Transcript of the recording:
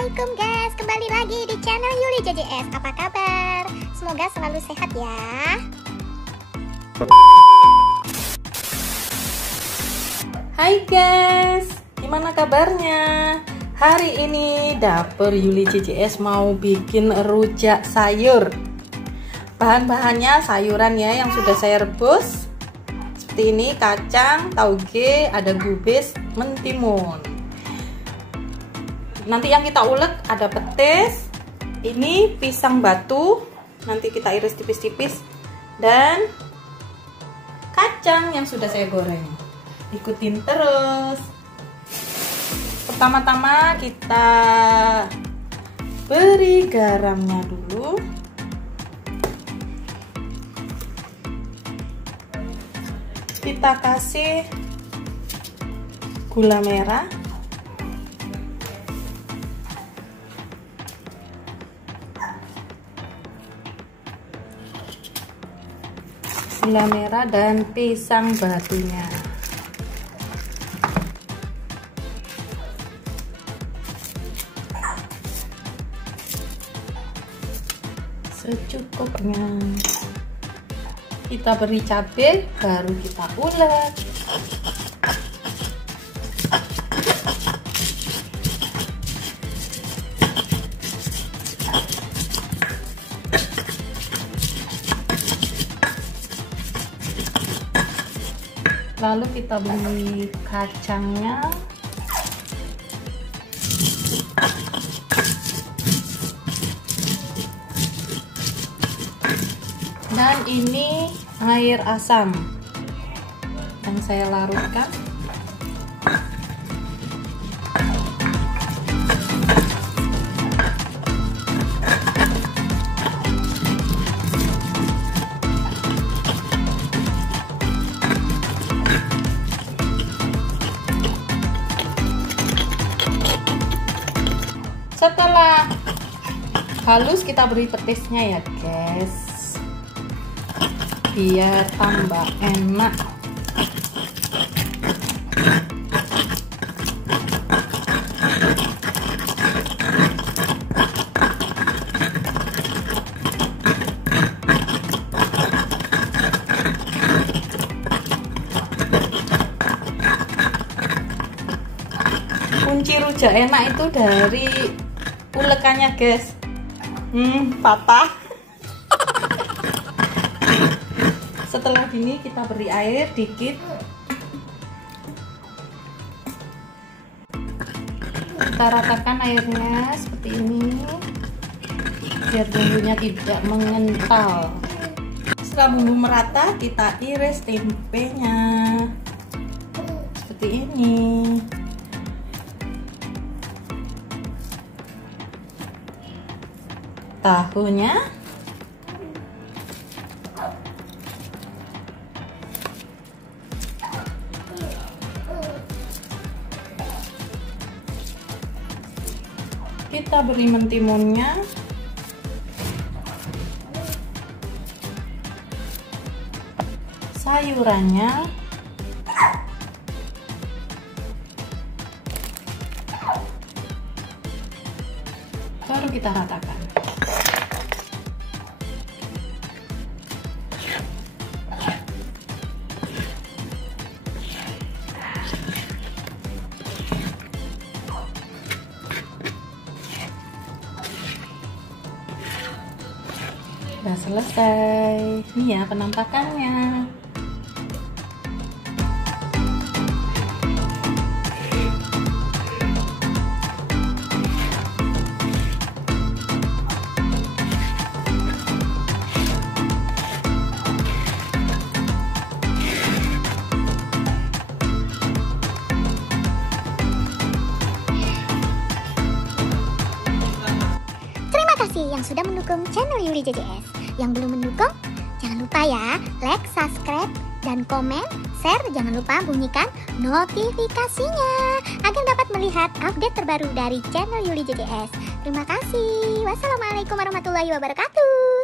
Assalamualaikum guys, kembali lagi di channel Yuli JJS. Apa kabar? Semoga selalu sehat ya. Hai guys, gimana kabarnya? Hari ini dapur Yuli JJS mau bikin rujak sayur. Bahan-bahannya sayuran ya yang sudah saya rebus. Seperti ini, kacang, tauge, ada gubis, mentimun. Nanti yang kita ulek ada petis, ini pisang batu, nanti kita iris tipis-tipis, dan kacang yang sudah saya goreng. Ikutin terus. Pertama-tama kita beri garamnya dulu. Kita kasih gula merah. Gula merah dan pisang batunya. Secukupnya. Kita beri cabai, baru kita ulek. Lalu kita beri kacangnya. Dan ini air asam yang saya larutkan. Setelah halus kita beri petisnya ya guys, biar tambah enak. Kunci rujak enak itu dari ulekannya guys. Patah. Setelah gini kita beri air dikit. Kita ratakan airnya seperti ini biar bumbunya tidak mengental. Setelah bumbu merata kita iris tempenya seperti ini. Tahunya kita beri mentimunnya, sayurannya, baru kita ratakan. Udah selesai. Ini ya penampakannya. Terima kasih yang sudah mendukung channel Yuli JJS. Yang belum mendukung, jangan lupa ya like, subscribe, dan komen, share. Jangan lupa bunyikan notifikasinya agar dapat melihat update terbaru dari channel Yuli JJS. Terima kasih. Wassalamualaikum warahmatullahi wabarakatuh.